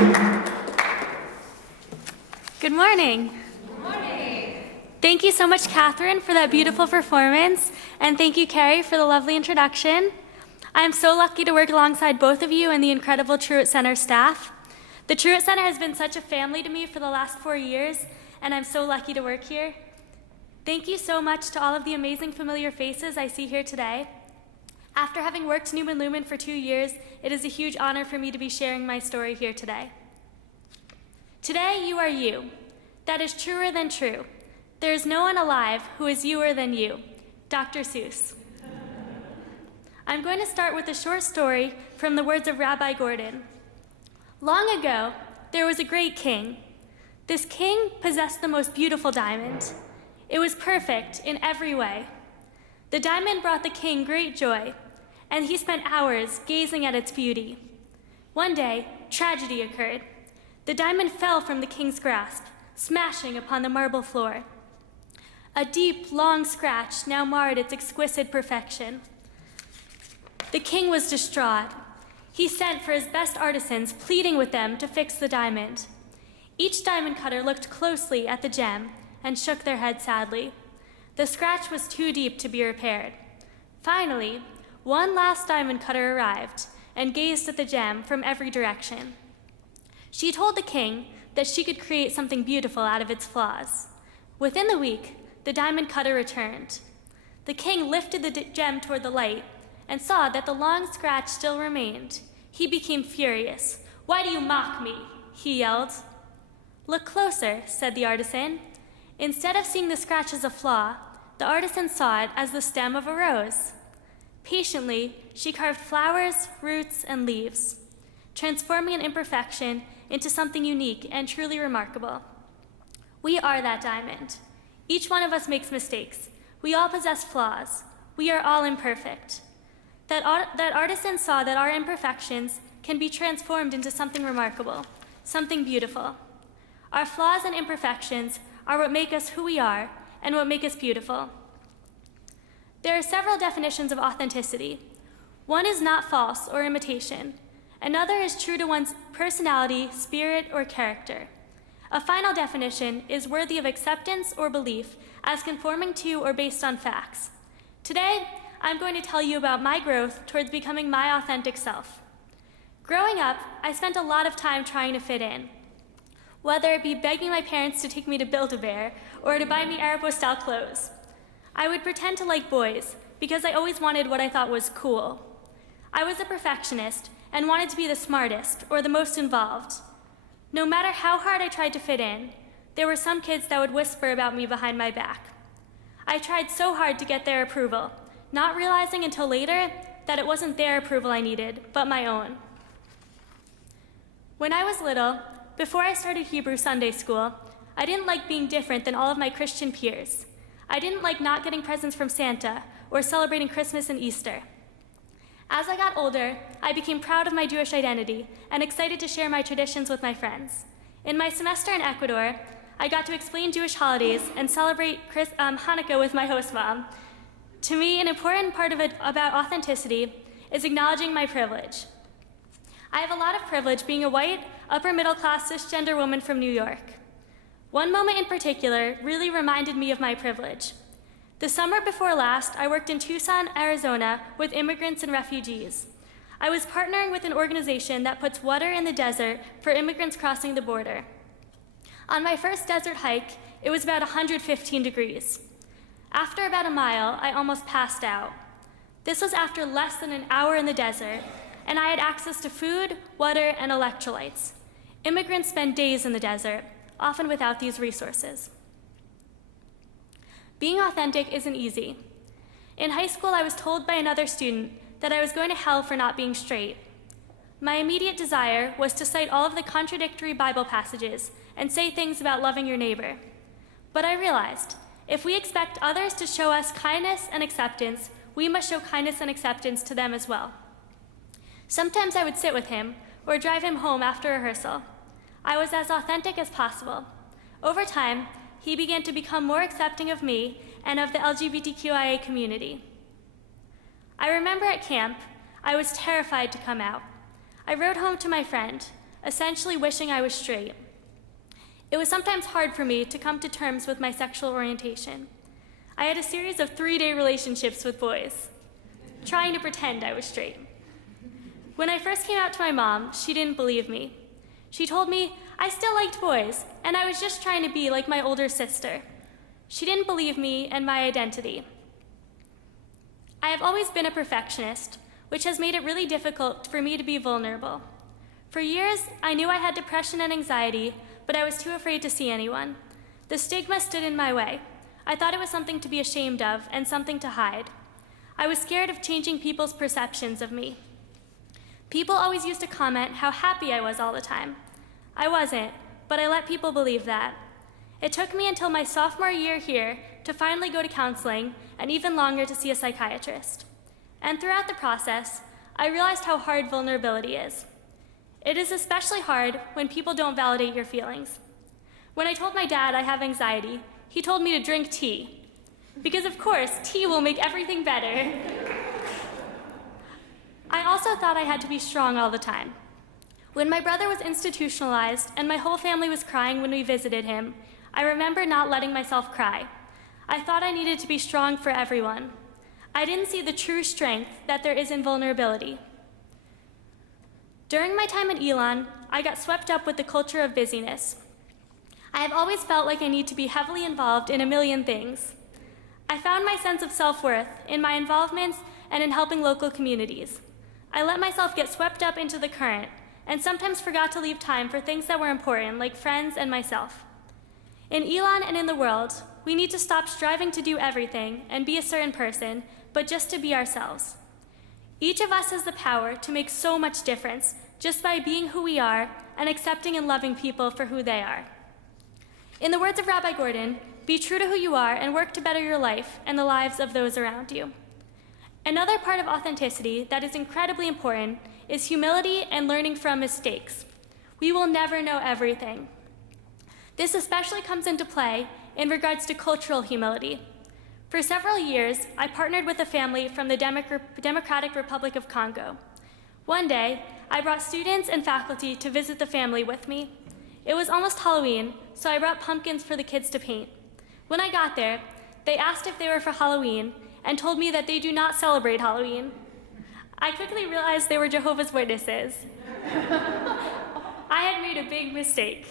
Good morning. Good morning. Thank you so much, Catherine, for that beautiful performance, and thank you, Carrie, for the lovely introduction. I am so lucky to work alongside both of you and the incredible Truitt Center staff. The Truitt Center has been such a family to me for the last 4 years, and I'm so lucky to work here. Thank you so much to all of the amazing familiar faces I see here today. After having worked Newman Lumen for 2 years, it is a huge honor for me to be sharing my story here today. Today, you are you. That is truer than true. There is no one alive who is youer than you. Dr. Seuss. I'm going to start with a short story from the words of Rabbi Gordon. Long ago, there was a great king. This king possessed the most beautiful diamond. It was perfect in every way. The diamond brought the king great joy, and he spent hours gazing at its beauty. One day, tragedy occurred. The diamond fell from the king's grasp, smashing upon the marble floor. A deep, long scratch now marred its exquisite perfection. The king was distraught. He sent for his best artisans, pleading with them to fix the diamond. Each diamond cutter looked closely at the gem and shook their head sadly. The scratch was too deep to be repaired. Finally, one last diamond cutter arrived and gazed at the gem from every direction. She told the king that she could create something beautiful out of its flaws. Within the week, the diamond cutter returned. The king lifted the gem toward the light and saw that the long scratch still remained. He became furious. "Why do you mock me?" he yelled. "Look closer," said the artisan. Instead of seeing the scratch as a flaw, the artisan saw it as the stem of a rose. Patiently, she carved flowers, roots, and leaves, transforming an imperfection into something unique and truly remarkable. We are that diamond. Each one of us makes mistakes. We all possess flaws. We are all imperfect. That artisan saw that our imperfections can be transformed into something remarkable, something beautiful. Our flaws and imperfections are what make us who we are and what make us beautiful. There are several definitions of authenticity. One is not false or imitation. Another is true to one's personality, spirit, or character. A final definition is worthy of acceptance or belief as conforming to or based on facts. Today, I'm going to tell you about my growth towards becoming my authentic self. Growing up, I spent a lot of time trying to fit in, whether it be begging my parents to take me to Build-A-Bear or to buy me Aeropostale clothes. I would pretend to like boys because I always wanted what I thought was cool. I was a perfectionist and wanted to be the smartest or the most involved. No matter how hard I tried to fit in, there were some kids that would whisper about me behind my back. I tried so hard to get their approval, not realizing until later that it wasn't their approval I needed, but my own. When I was little, before I started Hebrew Sunday school, I didn't like being different than all of my Christian peers. I didn't like not getting presents from Santa or celebrating Christmas and Easter. As I got older, I became proud of my Jewish identity and excited to share my traditions with my friends. In my semester in Ecuador, I got to explain Jewish holidays and celebrate Hanukkah with my host mom. To me, an important part of it about authenticity is acknowledging my privilege. I have a lot of privilege being a white, upper-middle-class cisgender woman from New York. One moment in particular really reminded me of my privilege. The summer before last, I worked in Tucson, Arizona with immigrants and refugees. I was partnering with an organization that puts water in the desert for immigrants crossing the border. On my first desert hike, it was about 115 degrees. After about a mile, I almost passed out. This was after less than an hour in the desert, and I had access to food, water, and electrolytes. Immigrants spend days in the desert, often without these resources. Being authentic isn't easy. In high school, I was told by another student that I was going to hell for not being straight. My immediate desire was to cite all of the contradictory Bible passages and say things about loving your neighbor. But I realized, if we expect others to show us kindness and acceptance, we must show kindness and acceptance to them as well. Sometimes I would sit with him or drive him home after rehearsal. I was as authentic as possible. Over time, he began to become more accepting of me and of the LGBTQIA community. I remember at camp, I was terrified to come out. I wrote home to my friend, essentially wishing I was straight. It was sometimes hard for me to come to terms with my sexual orientation. I had a series of 3-day relationships with boys, trying to pretend I was straight. When I first came out to my mom, she didn't believe me. She told me I still liked boys, and I was just trying to be like my older sister. She didn't believe me and my identity. I have always been a perfectionist, which has made it really difficult for me to be vulnerable. For years, I knew I had depression and anxiety, but I was too afraid to see anyone. The stigma stood in my way. I thought it was something to be ashamed of and something to hide. I was scared of changing people's perceptions of me. People always used to comment how happy I was all the time. I wasn't, but I let people believe that. It took me until my sophomore year here to finally go to counseling, and even longer to see a psychiatrist. And throughout the process, I realized how hard vulnerability is. It is especially hard when people don't validate your feelings. When I told my dad I have anxiety, he told me to drink tea. Because of course, tea will make everything better. I also thought I had to be strong all the time. When my brother was institutionalized and my whole family was crying when we visited him, I remember not letting myself cry. I thought I needed to be strong for everyone. I didn't see the true strength that there is in vulnerability. During my time at Elon, I got swept up with the culture of busyness. I have always felt like I need to be heavily involved in a million things. I found my sense of self-worth in my involvements and in helping local communities. I let myself get swept up into the current and sometimes forgot to leave time for things that were important, like friends and myself. In Elon and in the world, we need to stop striving to do everything and be a certain person, but just to be ourselves. Each of us has the power to make so much difference just by being who we are and accepting and loving people for who they are. In the words of Rabbi Gordon, be true to who you are and work to better your life and the lives of those around you. Another part of authenticity that is incredibly important is humility and learning from mistakes. We will never know everything. This especially comes into play in regards to cultural humility. For several years, I partnered with a family from the Democratic Republic of Congo. One day, I brought students and faculty to visit the family with me. It was almost Halloween, so I brought pumpkins for the kids to paint. When I got there, they asked if they were for Halloween and told me that they do not celebrate Halloween. I quickly realized they were Jehovah's Witnesses. I had made a big mistake.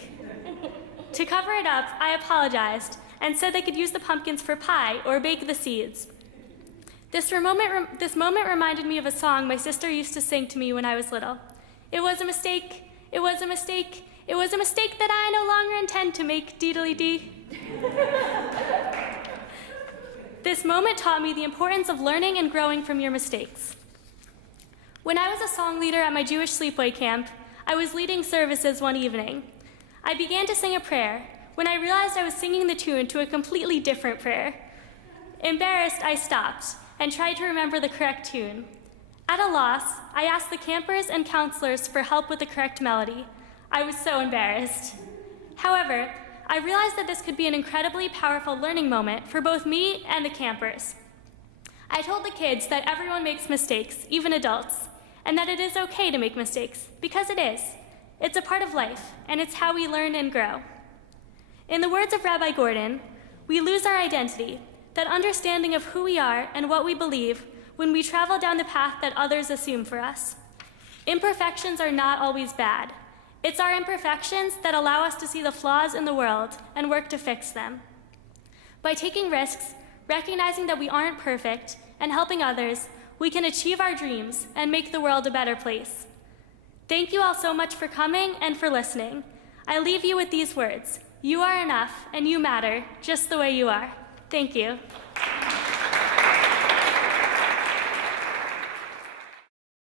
To cover it up, I apologized and said they could use the pumpkins for pie or bake the seeds. This moment reminded me of a song my sister used to sing to me when I was little. It was a mistake, it was a mistake, it was a mistake that I no longer intend to make, dee-dee-dee. This moment taught me the importance of learning and growing from your mistakes. When I was a song leader at my Jewish sleepaway camp, I was leading services one evening. I began to sing a prayer when I realized I was singing the tune to a completely different prayer. Embarrassed, I stopped and tried to remember the correct tune. At a loss, I asked the campers and counselors for help with the correct melody. I was so embarrassed. However, I realized that this could be an incredibly powerful learning moment for both me and the campers. I told the kids that everyone makes mistakes, even adults, and that it is okay to make mistakes, because it is. It's a part of life, and it's how we learn and grow. In the words of Rabbi Gordon, we lose our identity, that understanding of who we are and what we believe, when we travel down the path that others assume for us. Imperfections are not always bad. It's our imperfections that allow us to see the flaws in the world and work to fix them. By taking risks, recognizing that we aren't perfect, and helping others, we can achieve our dreams and make the world a better place. Thank you all so much for coming and for listening. I leave you with these words: you are enough and you matter just the way you are. Thank you.